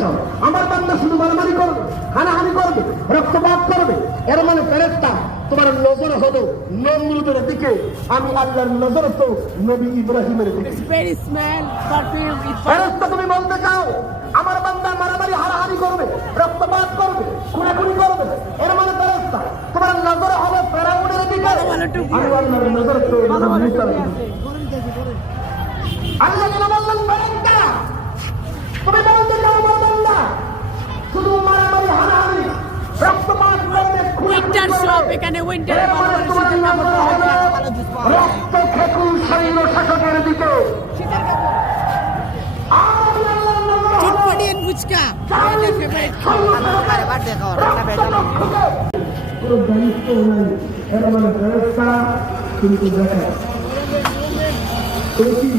চাও আমার বান্দা শুধু মারামারি করবে হানাহানি করবে রক্তপাত করবে। এর মানে ফেরেস্তা তোমার নজর হলো নমরুদের দিকে। আমি আল্লাহর নজর তো নবী ইব্রাহিমের দিকে। ফেরেস্তা তুমি বলতে চাও আমার বান্দা মারামারি হারাহারি করবে রক্তপাত করবে খুনাখুনি করবে। এর মানে ফেরেস্তা তোমার নজর হবে ফেরাউনের দিকে। আমি আল্লাহর নজর তো মুসার দিকে আল্লাহ বললেন ফেরেস্তা তুমি বলতে চাও আমার বান্দা শুধু মারামারি হারাহারি রক্তপাত করবে উইন্টার শপ এখানে উইন্টারে ভালো ভালো শীতের কাপড় পাওয়া যায় ভালো জুস পাওয়া যায় রক্ত খেকু সৈন্য শাসকের দিকে। শীতের কাপড় ফেভারিট নাই। এর মানে ফেরেস্তা কিন্তু দেখা। কি